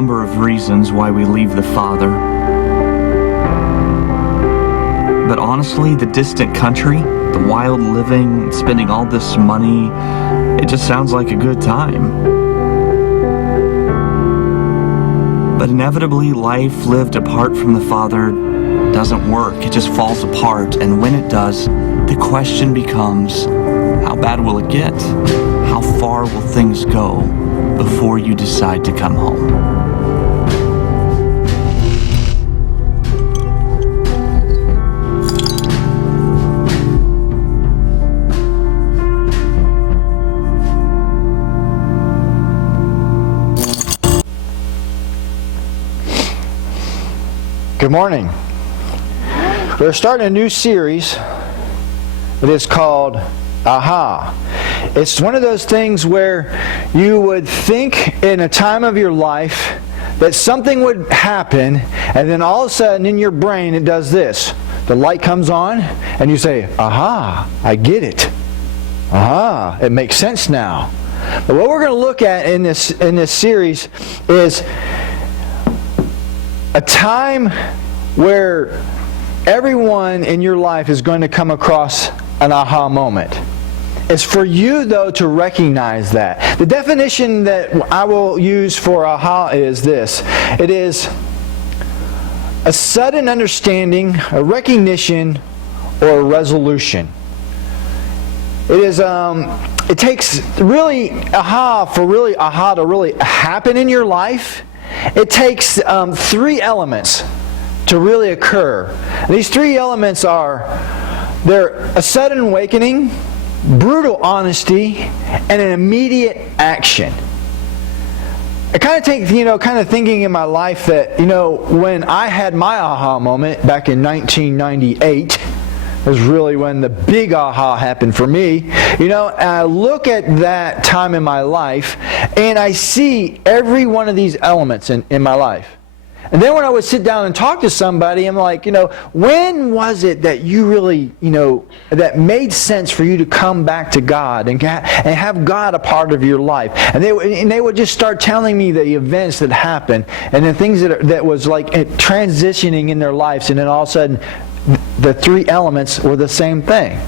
number of reasons why we leave the Father. But honestly, the distant country, the wild living, spending all this money, it just sounds like a good time. But inevitably, life lived apart from the Father doesn't work. It just falls apart. And when it does, the question becomes, how bad will it get? How far will things go before you decide to come home? Good morning. We're starting a new series that is called Aha. It's one of those things where you would think in a time of your life that something would happen, and then all of a sudden in your brain it does this. The light comes on and you say, aha, I get it. Aha, it makes sense now. But what we're going to look at in this series is a time where everyone in your life is going to come across an aha moment. It's for you, though, to recognize that. The definition that I will use for aha is this. It is a sudden understanding, a recognition, or a resolution. It takes really aha to really happen in your life. It takes three elements to really occur. And these three elements they're a sudden awakening, brutal honesty, and an immediate action. I kind of take, thinking in my life that, when I had my aha moment back in 1998, was really when the big aha happened for me. And I look at that time in my life, and I see every one of these elements in my life. And then when I would sit down and talk to somebody, I'm like, when was it that you really, that made sense for you to come back to God and have God a part of your life? And they would just start telling me the events that happened and the things that was like transitioning in their lives, and then all of a sudden the three elements were the same thing.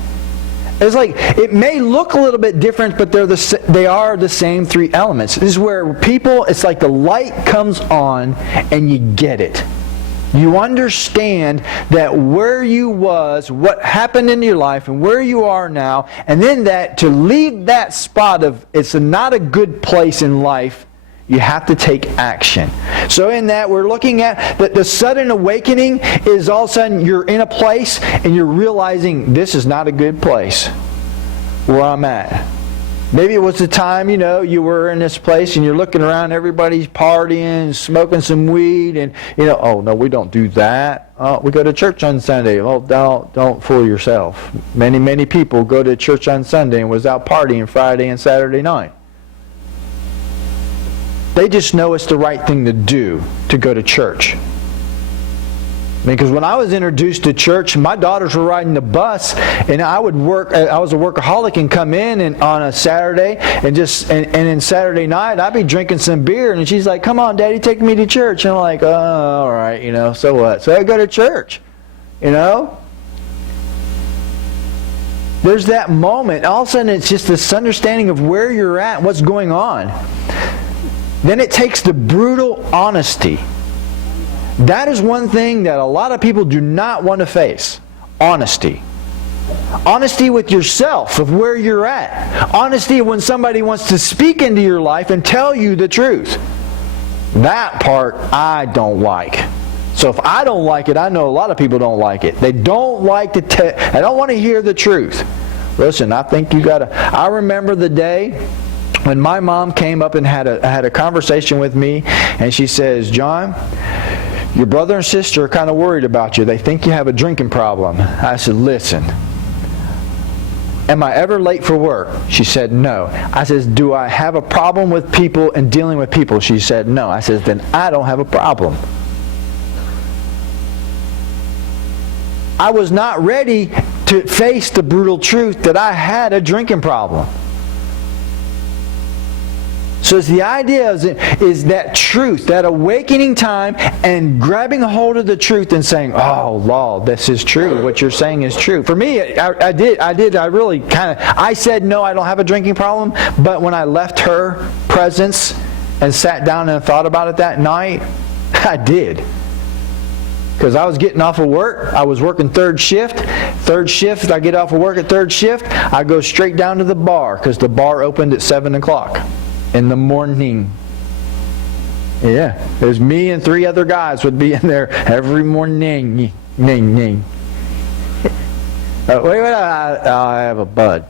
It's like, it may look a little bit different, but they are the same three elements. This is where it's like the light comes on and you get it. You understand that where you was, what happened in your life, and where you are now, and then that to leave that spot of it's not a good place in life, you have to take action. So in that, we're looking at that the sudden awakening is all of a sudden you're in a place and you're realizing this is not a good place where I'm at. Maybe it was the time, you were in this place and you're looking around, everybody's partying, smoking some weed, and, oh, no, we don't do that. Oh, we go to church on Sunday. Oh, don't fool yourself. Many, many people go to church on Sunday and was out partying Friday and Saturday night. They just know it's the right thing to do to go to church. Because when I was introduced to church, my daughters were riding the bus, and I was a workaholic and come in on a Saturday, and then Saturday night I'd be drinking some beer, and she's like, "Come on, Daddy, take me to church." And I'm like, "Oh, all right, so what?" So I go to church, There's that moment. All of a sudden, it's just this understanding of where you're at, what's going on. Then it takes the brutal honesty. That is one thing that a lot of people do not want to face. Honesty. Honesty with yourself of where you're at. Honesty when somebody wants to speak into your life and tell you the truth. That part I don't like. So if I don't like it, I know a lot of people don't like it. They don't like to I don't want to hear the truth. Listen, I think I remember the day when my mom came up and had a conversation with me, and she says, "John, your brother and sister are kind of worried about you. They think you have a drinking problem." I said, "Listen, am I ever late for work?" She said, "No." I says, "Do I have a problem with people and dealing with people?" She said, "No." I says, "Then I don't have a problem." I was not ready to face the brutal truth that I had a drinking problem. So it's the idea is that truth, that awakening time, and grabbing a hold of the truth and saying, oh, Lord, this is true. What you're saying is true. For me, I said, no, I don't have a drinking problem. But when I left her presence and sat down and thought about it that night, I did. Because I was getting off of work. I was working third shift. I get off of work at third shift. I go straight down to the bar because the bar opened at 7 o'clock in the morning. Yeah. It was me and 3 other guys would be in there every morning. Wait, I have a bud.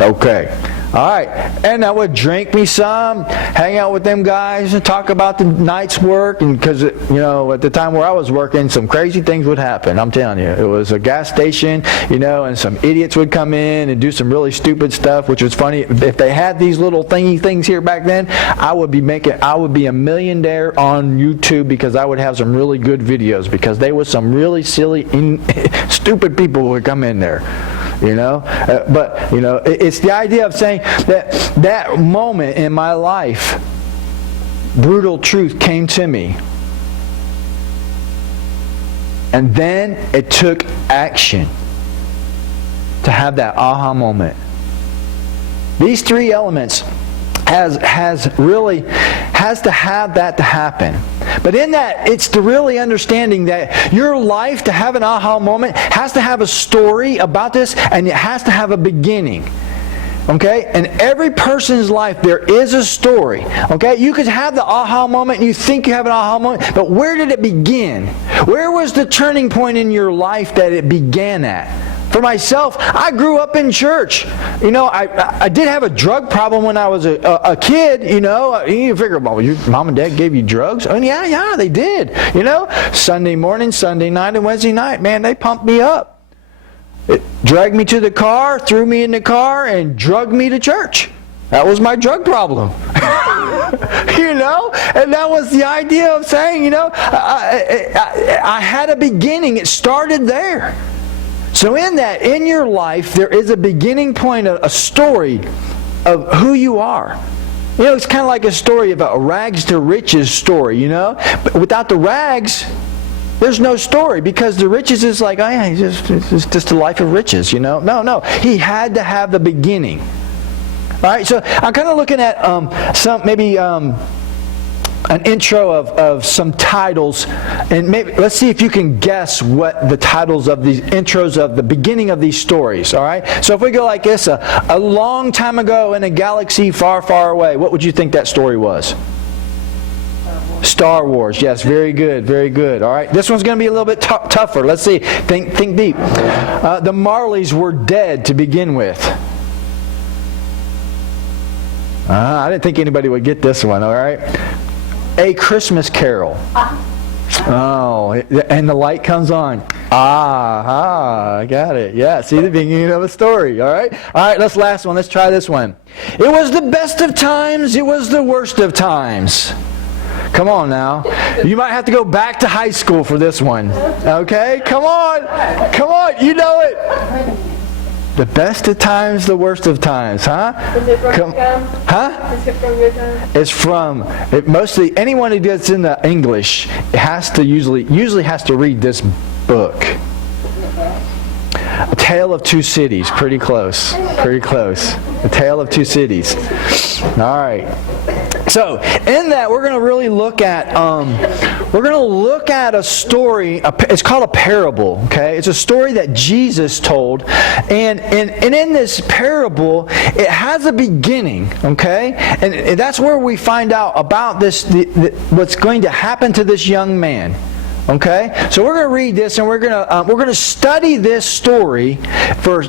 Okay. All right. And I would drink me some, hang out with them guys, and talk about the night's work. And because, at the time where I was working, some crazy things would happen. I'm telling you. It was a gas station, and some idiots would come in and do some really stupid stuff, which was funny. If they had these little thingy things here back then, I would be a millionaire on YouTube because I would have some really good videos because there was some really silly, stupid people who would come in there. It's the idea of saying that moment in my life, brutal truth came to me. And then it took action to have that aha moment. These 3 elements has to have that to happen. But in that, it's to really understanding that your life, to have an aha moment, has to have a story about this, and it has to have a beginning. Okay? In every person's life, there is a story. Okay? You could have the aha moment, and you think you have an aha moment, but where did it begin? Where was the turning point in your life that it began at? For myself, I grew up in church. I did have a drug problem when I was a kid. You figure, well, your mom and dad gave you drugs? Oh, yeah, they did. Sunday morning, Sunday night, and Wednesday night, man, they pumped me up. It dragged me to the car, threw me in the car, and drugged me to church. That was my drug problem. And that was the idea of saying, I had a beginning. It started there. So in your life, there is a beginning point, a story of who you are. It's kind of like a story about a rags to riches story, But without the rags, there's no story because the riches is like, oh yeah, it's just a life of riches, No. He had to have the beginning. All right, so I'm kind of looking at an intro of some titles, and maybe let's see if you can guess what the titles of these intros of the beginning of these stories. All right, so if we go like this, a long time ago in a galaxy far, far away, what would you think that story was? Star Wars. Yes, very good, very good. All right, this one's going to be a little bit tougher. Let's see. Think deep. The Marleys were dead to begin with. I didn't think anybody would get this one. All right. A Christmas Carol. Oh, and the light comes on. I got it. Yeah, see the beginning of a story. All right, last one. Let's try this one. It was the best of times. It was the worst of times. Come on now. You might have to go back to high school for this one. Okay, come on. You know it. The best of times, the worst of times, huh? Is it from your time? Huh? Is it from your time? It's from mostly anyone who gets into English usually has to read this book. A Tale of Two Cities. Pretty close. A Tale of Two Cities. All right. So in that, we're going to really look at a story. It's called a parable. Okay, it's a story that Jesus told, and in this parable, it has a beginning. Okay, and that's where we find out about this, what's going to happen to this young man. Okay, so we're going to read this, and we're going to study this story for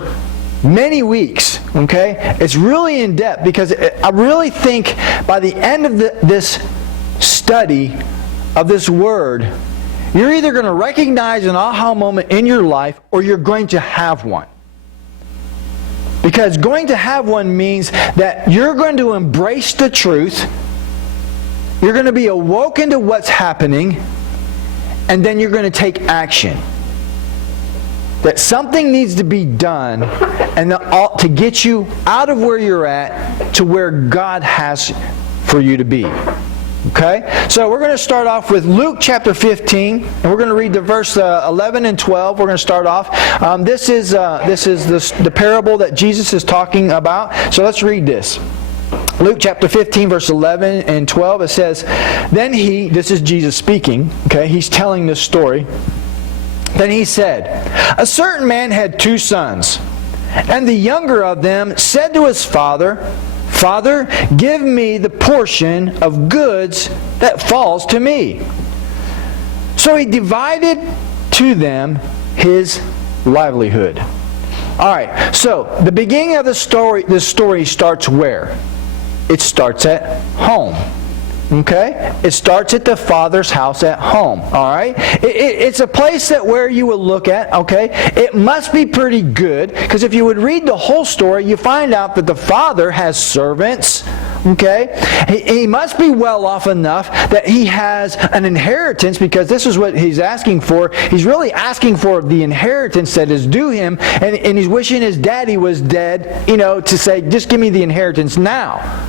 many weeks. Okay, it's really in depth because I really think by the end of this study of this word, you're either going to recognize an aha moment in your life or you're going to have one. Because going to have one means that you're going to embrace the truth, you're going to be awoken to what's happening, and then you're going to take action. That something needs to be done and to get you out of where you're at to where God has for you to be. Okay? So we're going to start off with Luke chapter 15, and we're going to read the verse 11 and 12. We're going to start off. This is the parable that Jesus is talking about. So let's read this. Luke chapter 15, verse 11 and 12, it says, Then he, this is Jesus speaking, okay, he's telling this story. Then he said, A certain man had 2 sons, and the younger of them said to his father, Father, give me the portion of goods that falls to me. So he divided to them his livelihood. Alright, so the beginning of the story, this story starts where? It starts at home. Okay? It starts at the father's house at home. Alright? It's a place that where you would look at, okay? It must be pretty good, because if you would read the whole story, you find out that the father has servants. Okay? He must be well off enough that he has an inheritance, because this is what he's asking for. He's really asking for the inheritance that is due him, and he's wishing his daddy was dead, to say, just give me the inheritance now.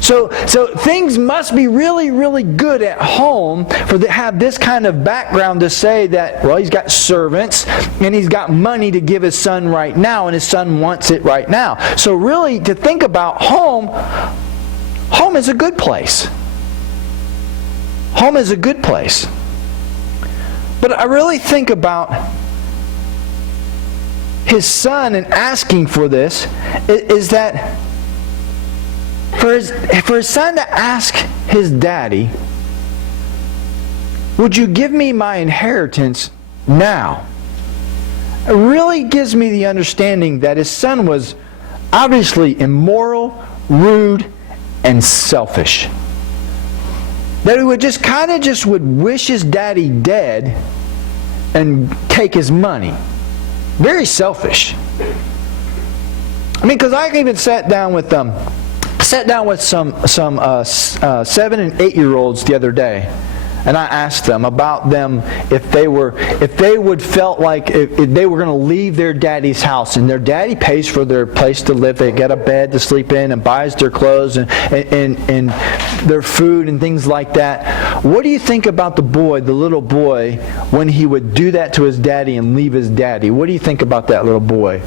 So things must be really, really good at home for to have this kind of background to say that, well, he's got servants and he's got money to give his son right now, and his son wants it right now. So really, to think about home is a good place. Home is a good place. But I really think about his son and asking for this is that for his son to ask his daddy, would you give me my inheritance now? It really gives me the understanding that his son was obviously immoral, rude, and selfish. That he would just would wish his daddy dead and take his money. Very selfish. I mean, because I even sat down with some 7 and 8-year-olds the other day, and I asked them about them if they would felt like if they were going to leave their daddy's house, and their daddy pays for their place to live. They get a bed to sleep in and buys their clothes and their food and things like that. What do you think about the little boy, when he would do that to his daddy and leave his daddy? What do you think about that little boy?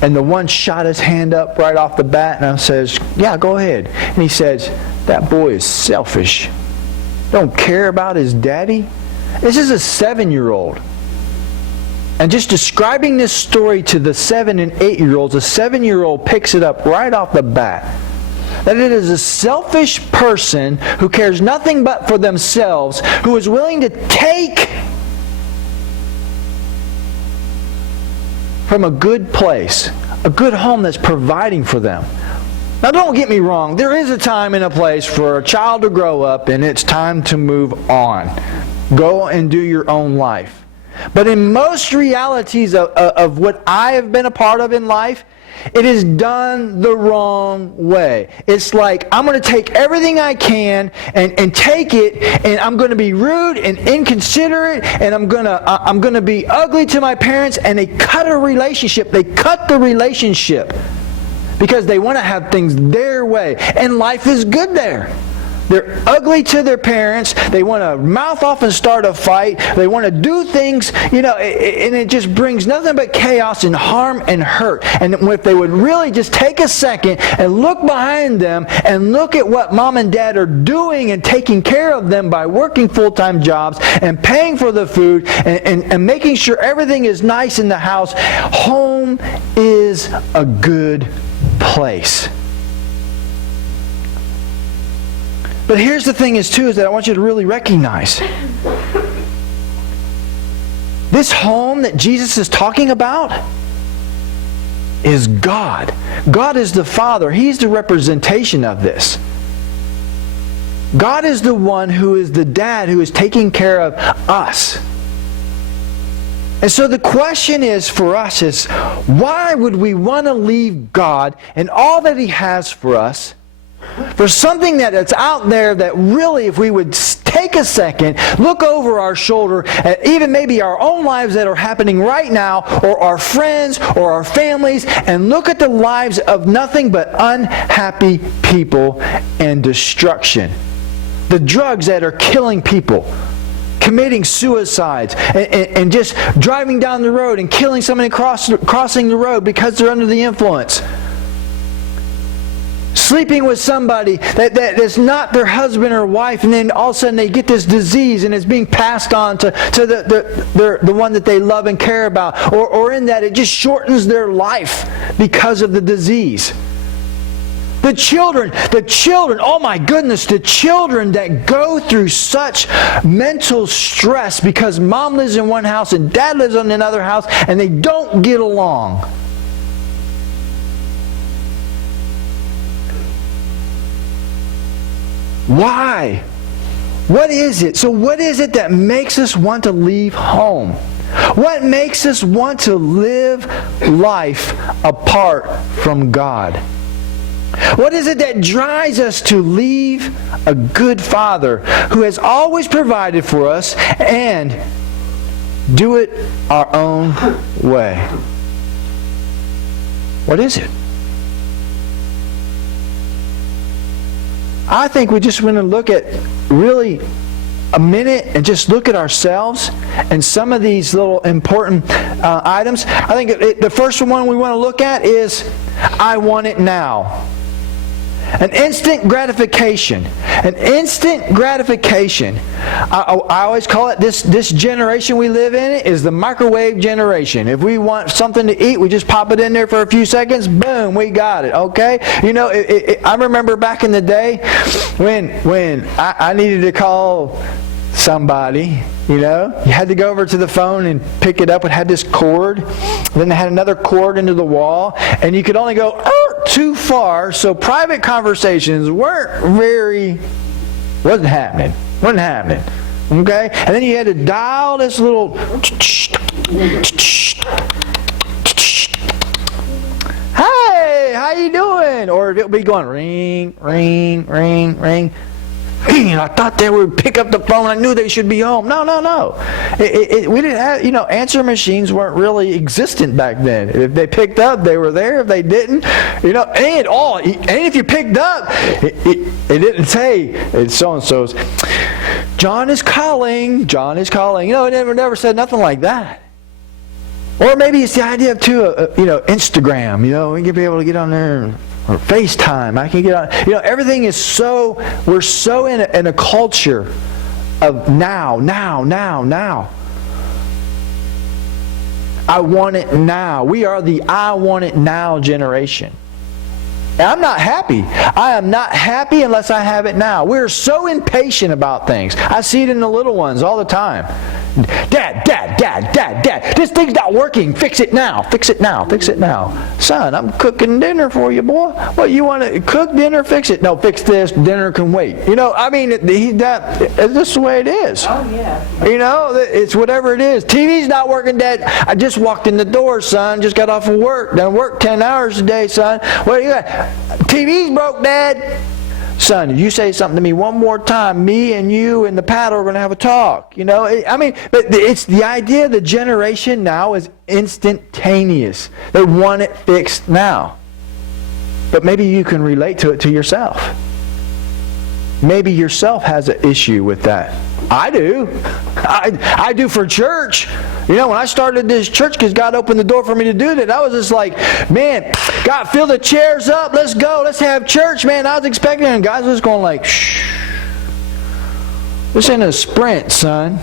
And the one shot his hand up right off the bat, and I says, yeah, go ahead. And he says, that boy is selfish. Don't care about his daddy. This is a 7-year-old. And just describing this story to the 7 and 8-year-olds, a 7-year-old picks it up right off the bat. That it is a selfish person who cares nothing but for themselves, who is willing to take from a good place, a good home that's providing for them. Now don't get me wrong, there is a time and a place for a child to grow up, and it's time to move on. Go and do your own life. But in most realities of what I have been a part of in life, it is done the wrong way. It's like, I'm going to take everything I can and take it, and I'm going to be rude and inconsiderate, and I'm going to be ugly to my parents, and they cut a relationship. They cut the relationship because they want to have things their way, and life is good there. They're ugly to their parents. They want to mouth off and start a fight. They want to do things, and it just brings nothing but chaos and harm and hurt. And if they would really just take a second and look behind them and look at what mom and dad are doing and taking care of them by working full-time jobs and paying for the food and making sure everything is nice in the house, home is a good place. But here's the thing is that I want you to really recognize. This home that Jesus is talking about is God. God is the Father. He's the representation of this. God is the one who is the dad who is taking care of us. And so the question is for us is, why would we want to leave God and all that He has for us For something that's out there that really, if we would take a second, look over our shoulder at even maybe our own lives that are happening right now, or our friends, or our families, and look at the lives of nothing but unhappy people and destruction. The drugs that are killing people, committing suicides, and just driving down the road and killing somebody crossing the road because they're under the influence. Sleeping with somebody that is not their husband or wife, and then all of a sudden they get this disease and it's being passed on to the one that they love and care about. Or in that it just shortens their life because of the disease. The children, oh my goodness, the children that go through such mental stress because mom lives in one house and dad lives in another house and they don't get along. Why? What is it? So what is it that makes us want to leave home? What makes us want to live life apart from God? What is it that drives us to leave a good Father who has always provided for us and do it our own way? What is it? I think we just want to look at really a minute and just look at ourselves and some of these little important items. I think the first one we want to look at is, I want it now. An instant gratification. An instant gratification. I always call it, this generation we live in is the microwave generation. If we want something to eat, we just pop it in there for a few seconds, boom, we got it, okay? You know, I remember back in the day when I needed to call somebody, you know, you had to go over to the phone and pick it up. It had this cord, then it had another cord into the wall, and you could only go too far, so private conversations wasn't happening, okay? And then you had to dial this little hey, how you doing? Or it'll be going ring, ring, ring, ring. I thought they would pick up the phone. I knew they should be home. No. We didn't have, answer machines weren't really existent back then. If they picked up, they were there. If they didn't, and if you picked up, it didn't say, it's so-and-so's. John is calling. It never said nothing like that. Or maybe it's the idea of, Instagram. We can be able to get on there or FaceTime. I can get on. Everything is we're so in a culture of now. I want it now. We are the I want it now generation. And I'm not happy. I am not happy unless I have it now. We're so impatient about things. I see it in the little ones all the time. Dad. This thing's not working. Fix it now. Son, I'm cooking dinner for you, boy. What, you want to cook dinner? Fix it. No, fix this. Dinner can wait. That's just the way it is. Oh, yeah. It's whatever it is. TV's not working, Dad. I just walked in the door, son. Just got off of work. Done work 10 hours a day, son. What do you got? TV's broke, Dad. Son, if you say something to me one more time, me and you and the paddle are going to have a talk. But it's the idea the generation now is instantaneous. They want it fixed now. But maybe you can relate to it to yourself. Maybe yourself has an issue with that. I do. I do for church. When I started this church, because God opened the door for me to do that, I was just like, man, God, fill the chairs up. Let's go. Let's have church, man. I was expecting it, and God's just going like, shh. This ain't a sprint, son.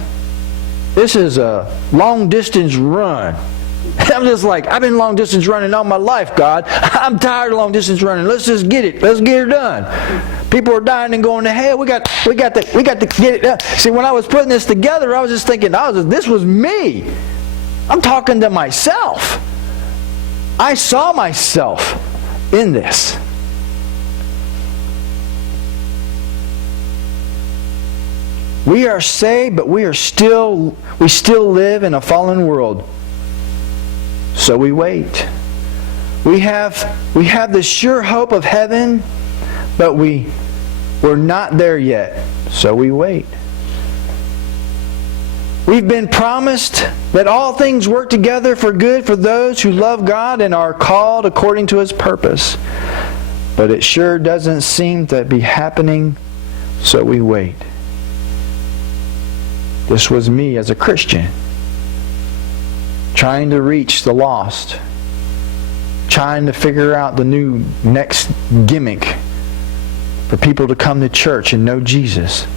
This is a long-distance run. I'm just like, I've been long-distance running all my life, God. I'm tired of long-distance running. Let's just get it. Let's get it done. People are dying and going to hell. We got to get it done. See, when I was putting this together, I was just thinking, this was me. I'm talking to myself. I saw myself in this. We are saved, but we still live in a fallen world. So we wait. We have the sure hope of heaven, but we're not there yet, so we wait. We've been promised that all things work together for good for those who love God and are called according to His purpose. But it sure doesn't seem to be happening, so we wait. This was me as a Christian, trying to reach the lost, trying to figure out the new next gimmick for people to come to church and know Jesus.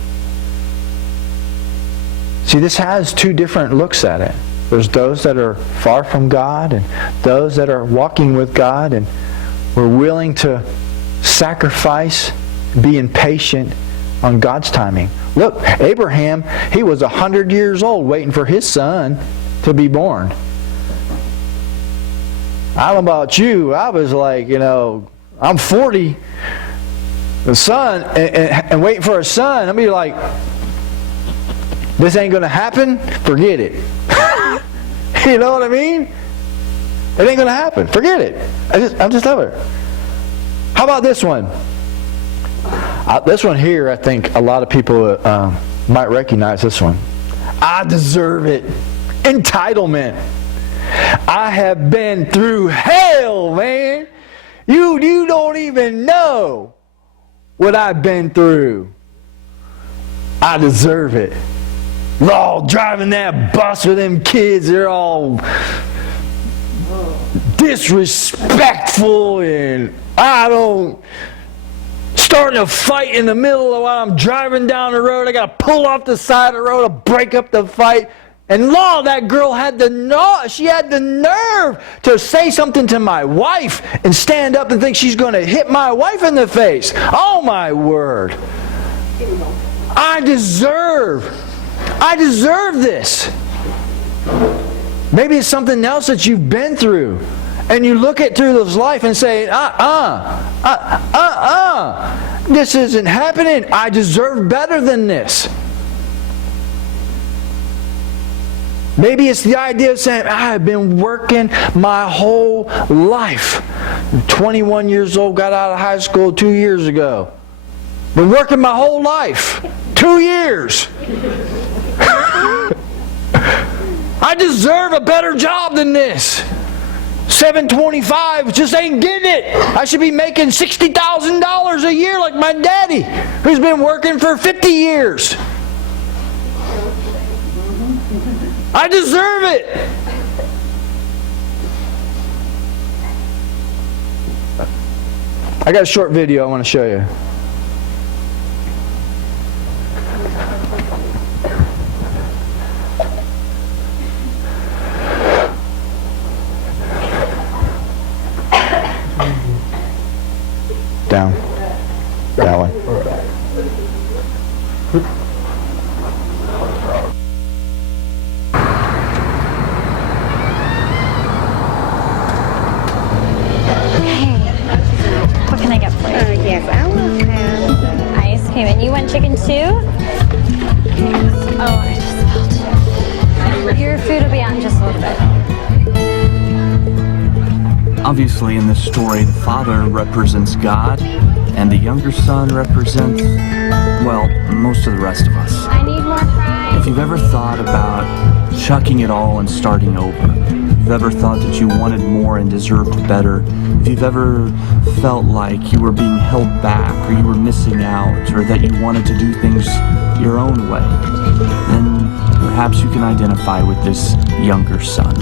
See, this has two different looks at it. There's those that are far from God and those that are walking with God, and we're willing to sacrifice, being patient on God's timing. Look, Abraham, he was 100 years old waiting for his son to be born. I don't know about you, I was like, I'm 40, the son, and waiting for a son. I'm be like, this ain't going to happen? Forget it. You know what I mean? It ain't going to happen. Forget it. I'm just telling her. How about this one? This one here, I think a lot of people might recognize this one. I deserve it. Entitlement. I have been through hell, man. You don't even know what I've been through. I deserve it. All driving that bus with them kids, they're all disrespectful, and starting a fight in the middle of while I'm driving down the road. I got to pull off the side of the road to break up the fight. And that girl had the nerve to say something to my wife and stand up and think she's going to hit my wife in the face. Oh my word. I deserve this. Maybe it's something else that you've been through. And you look at through this life and say, this isn't happening. I deserve better than this. Maybe it's the idea of saying, I've been working my whole life. I'm 21 years old, got out of high school 2 years ago. Been working my whole life. 2 years. I deserve a better job than this. $725 just ain't getting it. I should be making $60,000 a year like my daddy, who's been working for 50 years. I deserve it. I got a short video I want to show you. Down. That one. What can I get for you? Yes, I will have. Ice cream. And you want chicken too? Oh, I just spilled. Your food will be out in just a little bit. Obviously, in this story, the father represents God, and the younger son represents, well, most of the rest of us. I need more fries. If you've ever thought about chucking it all and starting over, if you've ever thought that you wanted more and deserved better, if you've ever felt like you were being held back or you were missing out or that you wanted to do things your own way, then perhaps you can identify with this younger son.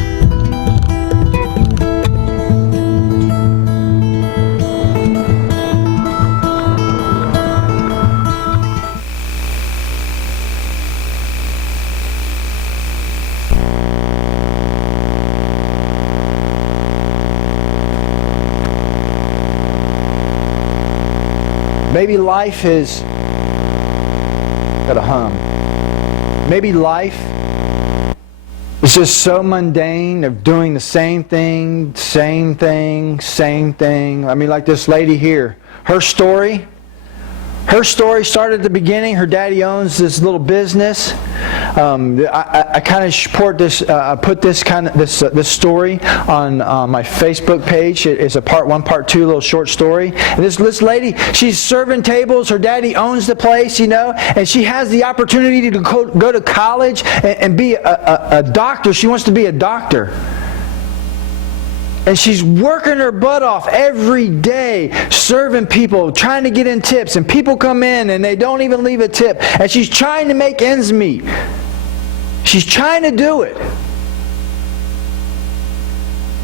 Maybe life is got a hum. Maybe life is just so mundane of doing the same thing. I mean, like this lady here. Her story Her story started at the beginning. Her daddy owns this little business. I kind of put this story on my Facebook page. It's a part 1, part 2 little short story. And this lady, she's serving tables. Her daddy owns the place, and she has the opportunity to go to college and be a doctor. She wants to be a doctor. And she's working her butt off every day, serving people, trying to get in tips. And people come in and they don't even leave a tip. And she's trying to make ends meet. She's trying to do it.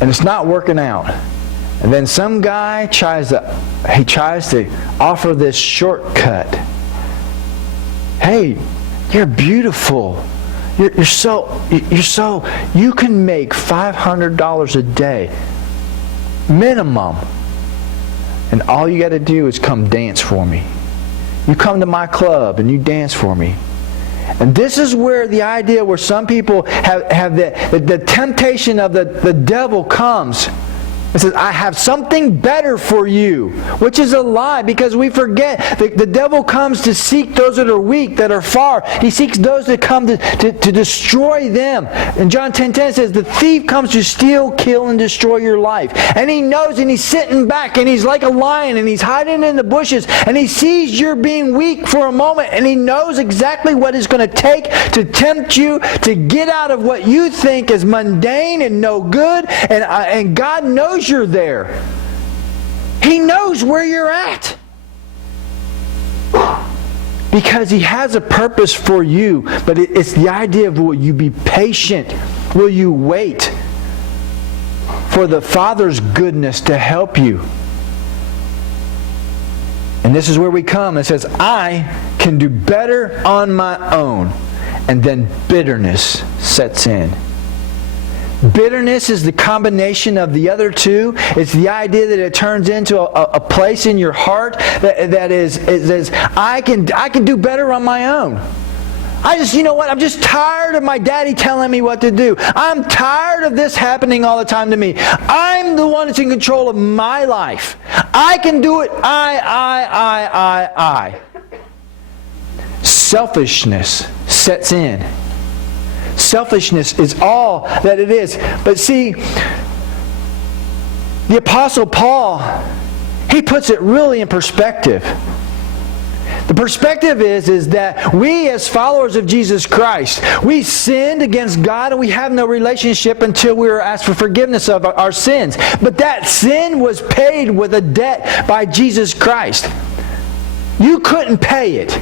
And it's not working out. And then some guy tries to offer this shortcut. Hey, you're beautiful. You can make $500 a day minimum, and all you got to do is come dance for me. You come to my club and you dance for me. And this is where the idea where some people have the temptation of the devil comes. It says, I have something better for you, which is a lie, because we forget the devil comes to seek those that are weak, that are far. He seeks those that come to destroy them. And John 10:10 says, the thief comes to steal, kill, and destroy your life. And he knows, and he's sitting back, and he's like a lion, and he's hiding in the bushes, and he sees you're being weak for a moment, and he knows exactly what it's going to take to tempt you to get out of what you think is mundane and no good, and God knows you're there. He knows where you're at. Because He has a purpose for you. But it's the idea of, will you be patient? Will you wait for the Father's goodness to help you? And this is where we come. It says, I can do better on my own. And then bitterness sets in. Bitterness is the combination of the other two. It's the idea that it turns into a place in your heart that is I can do better on my own. I'm just tired of my daddy telling me what to do. I'm tired of this happening all the time to me. I'm the one that's in control of my life. I can do it. I. Selfishness sets in. Selfishness is all that it is. But see, the Apostle Paul, he puts it really in perspective. The perspective is that we as followers of Jesus Christ, we sinned against God and we have no relationship until we were asked for forgiveness of our sins. But that sin was paid with a debt by Jesus Christ. You couldn't pay it.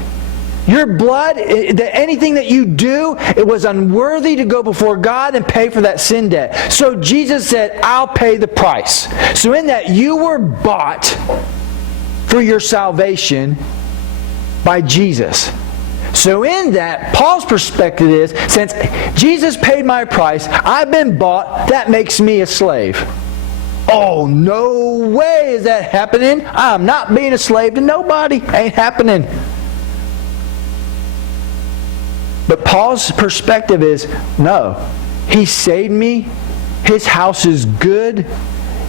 Your blood, anything that you do, it was unworthy to go before God and pay for that sin debt. So Jesus said, I'll pay the price. So in that, you were bought for your salvation by Jesus. So in that, Paul's perspective is, since Jesus paid my price, I've been bought, that makes me a slave. Oh, no way is that happening. I'm not being a slave to nobody. Ain't happening. But Paul's perspective is, no, He saved me. His house is good.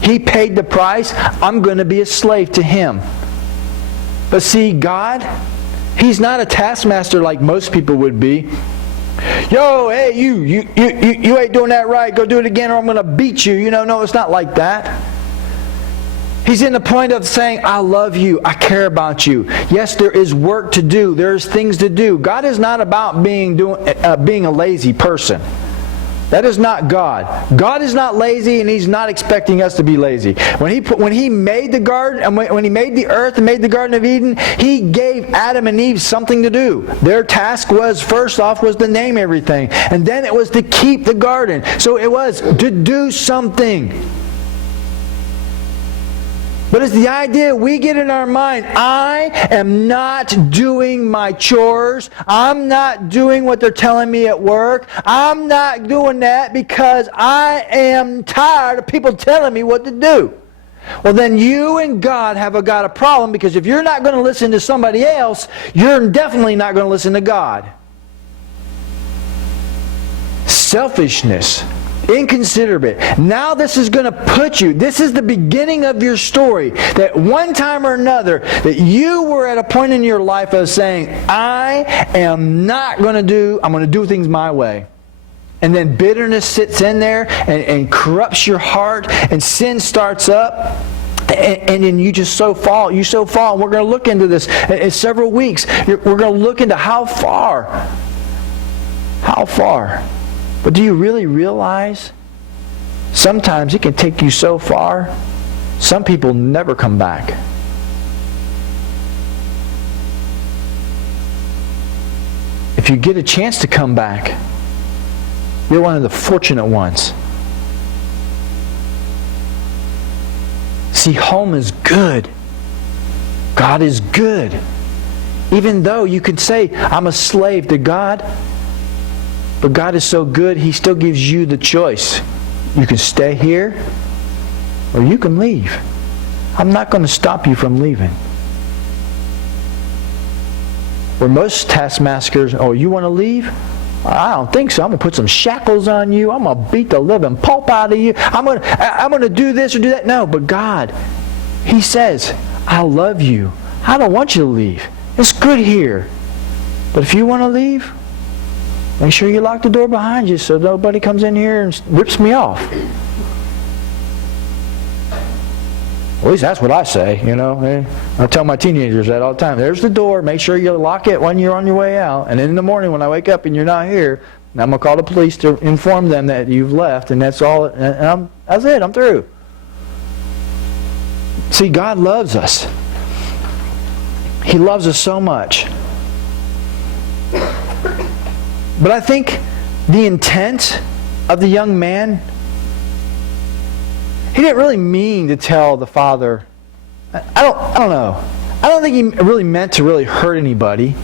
He paid the price. I'm going to be a slave to Him. But see, God, He's not a taskmaster like most people would be. Yo, hey, you ain't doing that right. Go do it again or I'm going to beat you. No, it's not like that. He's in the point of saying, I love you. I care about you. Yes, there is work to do. There's things to do. God is not about being a lazy person. That is not God. God is not lazy, and He's not expecting us to be lazy. When He made the garden, and when He made the earth and made the Garden of Eden, He gave Adam and Eve something to do. Their task was, first off, was to name everything. And then it was to keep the garden. So it was to do something. But it's the idea we get in our mind, I am not doing my chores. I'm not doing what they're telling me at work. I'm not doing that because I am tired of people telling me what to do. Well, then you and God have got a problem, because if you're not going to listen to somebody else, you're definitely not going to listen to God. Selfishness inconsiderate. Now this is going to put you, this is the beginning of your story, that one time or another, that you were at a point in your life of saying, I am not going to do, I'm going to do things my way. And then bitterness sits in there and corrupts your heart, and sin starts up. And then you just so fall. You so fall. And we're going to look into this in several weeks. We're going to look into how far. How far. But do you really realize sometimes it can take you so far, some people never come back. If you get a chance to come back, you're one of the fortunate ones. See, home is good. God is good. Even though you could say, I'm a slave to God, but God is so good, He still gives you the choice. You can stay here, or you can leave. I'm not going to stop you from leaving. Where most taskmasters, oh, you want to leave? I don't think so. I'm going to put some shackles on you. I'm going to beat the living pulp out of you. I'm going to do this or do that. No, but God, He says, I love you. I don't want you to leave. It's good here. But if you want to leave, make sure you lock the door behind you so nobody comes in here and rips me off. At least that's what I say, you know. I tell my teenagers that all the time. There's the door. Make sure you lock it when you're on your way out. And then in the morning when I wake up and you're not here, I'm going to call the police to inform them that you've left. And that's all. And that's it. I'm through. See, God loves us. He loves us so much. But I think the intent of the young man, he didn't really mean to tell the father. I don't know. I don't think he really meant to really hurt anybody.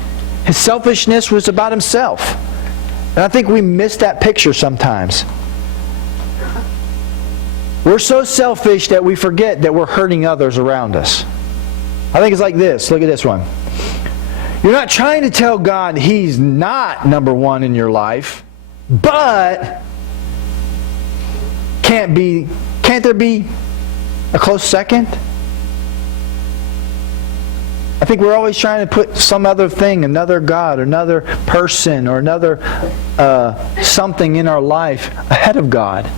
His selfishness was about himself. And I think we miss that picture sometimes. We're so selfish that we forget that we're hurting others around us. I think it's like this. Look at this one. You're not trying to tell God He's not number one in your life, but can't there be a close second? I think we're always trying to put some other thing, another God, another person, or another something in our life ahead of God.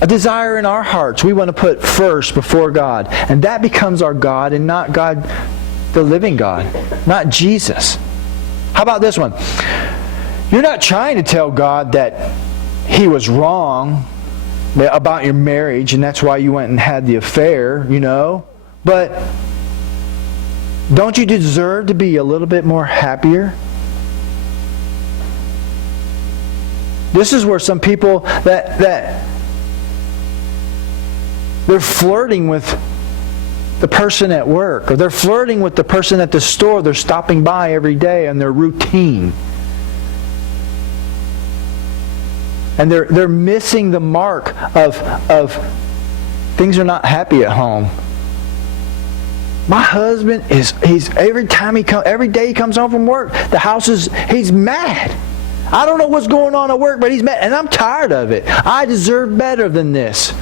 A desire in our hearts we want to put first before God. And that becomes our God, and not God, the living God, not Jesus. How about this one? You're not trying to tell God that He was wrong about your marriage, and that's why you went and had the affair, you know. But don't you deserve to be a little bit more happier? This is where some people that they're flirting with the person at work, or they're flirting with the person at the store they're stopping by every day in their routine. And they're missing the mark of things are not happy at home. My husband he's every day he comes home from work, he's mad. I don't know what's going on at work, but he's mad, and I'm tired of it. I deserve better than this.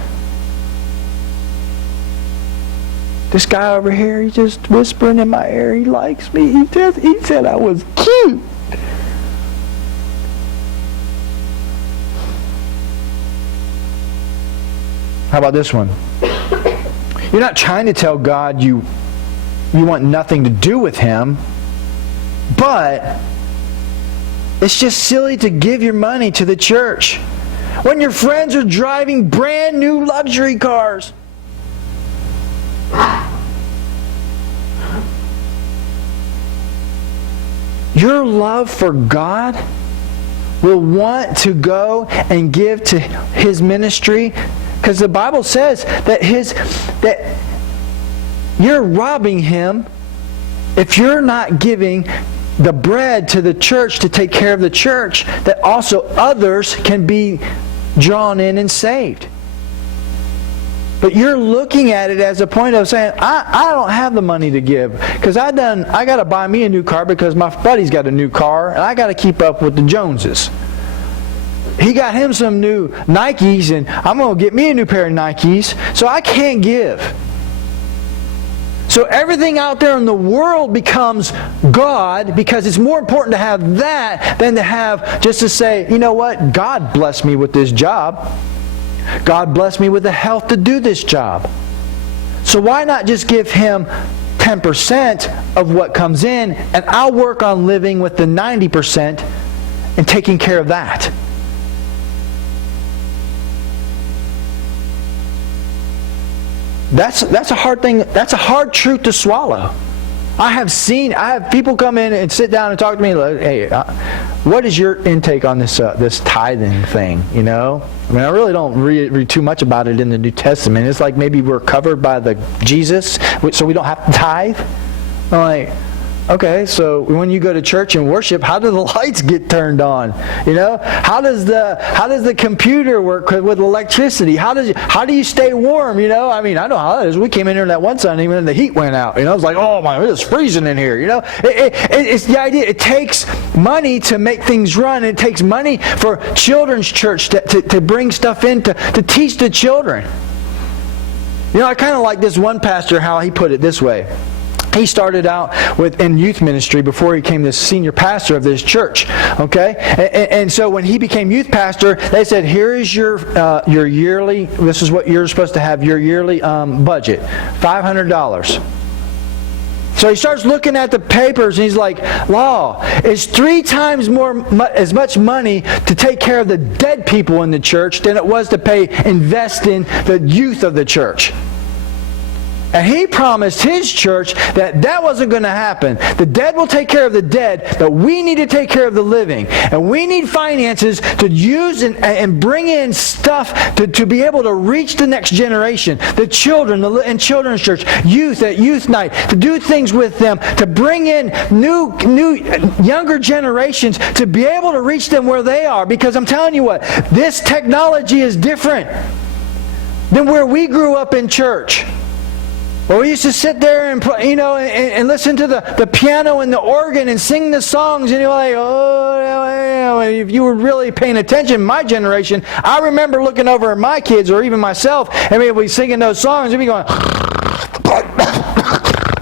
This guy over here, he's just whispering in my ear, he likes me. He said I was cute. How about this one? You're not trying to tell God you want nothing to do with Him, but it's just silly to give your money to the church when your friends are driving brand new luxury cars. Your love for God will want to go and give to His ministry, because the Bible says that you're robbing Him if you're not giving the bread to the church to take care of the church, that also others can be drawn in and saved. But you're looking at it as a point of saying, I don't have the money to give, because I got to buy me a new car because my buddy's got a new car, and I got to keep up with the Joneses. he got him some new Nikes, and I'm going to get me a new pair of Nikes, so I can't give. So everything out there in the world becomes God, because it's more important to have that than to have just to say, you know what, God blessed me with this job. God blessed me with the health to do this job. So why not just give Him 10% of what comes in, and I'll work on living with the 90% and taking care of that. That's a hard thing. That's a hard truth to swallow. I have people come in and sit down and talk to me like, hey, what is your intake on this tithing thing, you know? I mean, I really don't read too much about it in the New Testament. It's like maybe we're covered by the Jesus, so we don't have to tithe. I'm like, okay, so when you go to church and worship, how do the lights get turned on? You know, how does the computer work with electricity? How do you stay warm? You know, I mean, I know how it is. We came in here that one Sunday when the heat went out. You know, it's like, oh my, it's freezing in here. You know, it's the idea. It takes money to make things run. It takes money for children's church to bring stuff in to teach the children. You know, I kind of like this one pastor how he put it this way. He started out in youth ministry before he became the senior pastor of this church. Okay, and so when he became youth pastor, they said, "Here is your yearly. This is what you're supposed to have. Your yearly budget, $500." So he starts looking at the papers, and he's like, "Law, it's 3 times as much money to take care of the dead people in the church than it was to invest in the youth of the church." And he promised his church that wasn't going to happen. The dead will take care of the dead, but we need to take care of the living. And we need finances to use and bring in stuff to be able to reach the next generation, the children in children's church, youth at youth night, to do things with them, to bring in new younger generations, to be able to reach them where they are. Because I'm telling you what, this technology is different than where we grew up in church. Well, we used to sit there and and listen to the piano and the organ and sing the songs, and you're like, oh, if you were really paying attention, my generation, I remember looking over at my kids or even myself, and we'd be singing those songs and be going,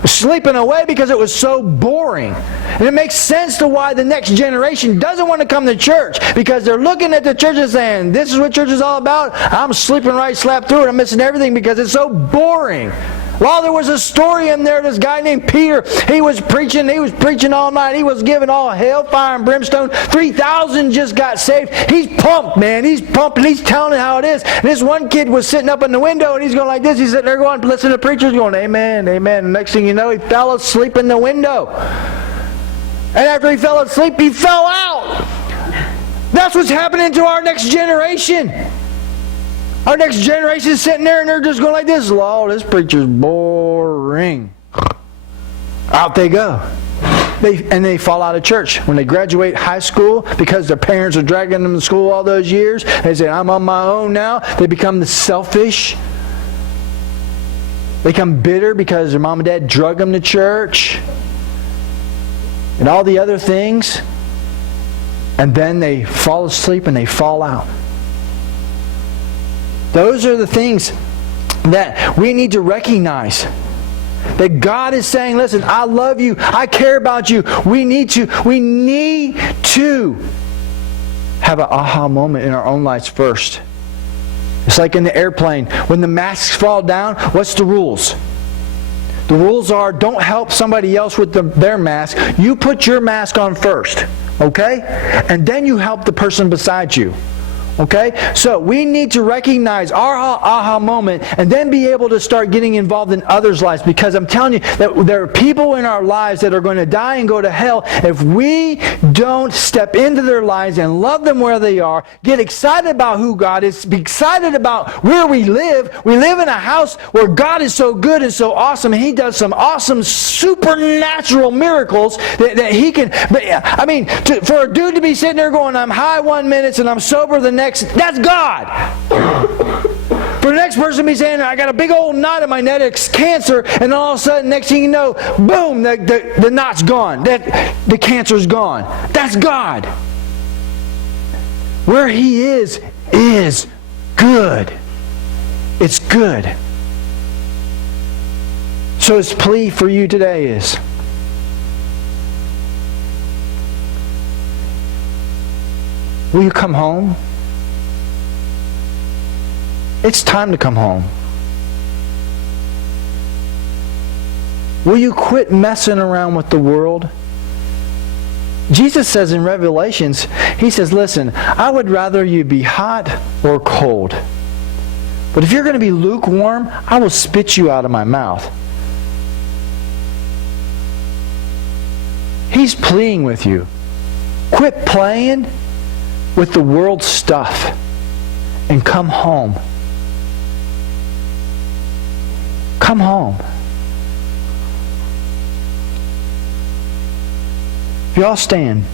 sleeping away because it was so boring. And it makes sense to why the next generation doesn't want to come to church, because they're looking at the church and saying, this is what church is all about. I'm sleeping right slap through it. I'm missing everything because it's so boring. Well, there was a story in there, this guy named Peter, he was preaching all night. He was giving all hellfire and brimstone. 3,000 just got saved. He's pumped, man. He's pumped, and he's telling it how it is. And this one kid was sitting up in the window, and he's going like this. He's sitting there going, listening to preachers going, amen, amen. And next thing you know, he fell asleep in the window. And after he fell asleep, he fell out. That's what's happening to our next generation. Our next generation is sitting there and they're just going like this. Lord, this preacher's boring. Out they go. They fall out of church. When they graduate high school, because their parents are dragging them to school all those years, they say, I'm on my own now. They become selfish. They become bitter because their mom and dad drug them to church. And all the other things. And then they fall asleep and they fall out. Those are the things that we need to recognize. That God is saying, listen, I love you. I care about you. We need to have an aha moment in our own lives first. It's like in the airplane. When the masks fall down, what's the rules? The rules are, don't help somebody else with their mask. You put your mask on first. Okay? And then you help the person beside you. Okay? So we need to recognize our aha moment and then be able to start getting involved in others' lives, because I'm telling you that there are people in our lives that are going to die and go to hell if we don't step into their lives and love them where they are, get excited about who God is, be excited about where we live. We live in a house where God is so good and so awesome, and He does some awesome supernatural miracles that He can. I mean, for a dude to be sitting there going, I'm high 1 minute and I'm sober the next, that's God. For the next person to be saying, I got a big old knot in my neck, it's cancer, and all of a sudden, next thing you know, boom, the knot's gone. The cancer's gone. That's God. Where He is good. It's good. So His plea for you today is, will you come home? It's time to come home. Will you quit messing around with the world? Jesus says in Revelations, He says, listen, I would rather you be hot or cold. But if you're going to be lukewarm, I will spit you out of my mouth. He's pleading with you. Quit playing with the world's stuff and come home. Come home. If you all stand.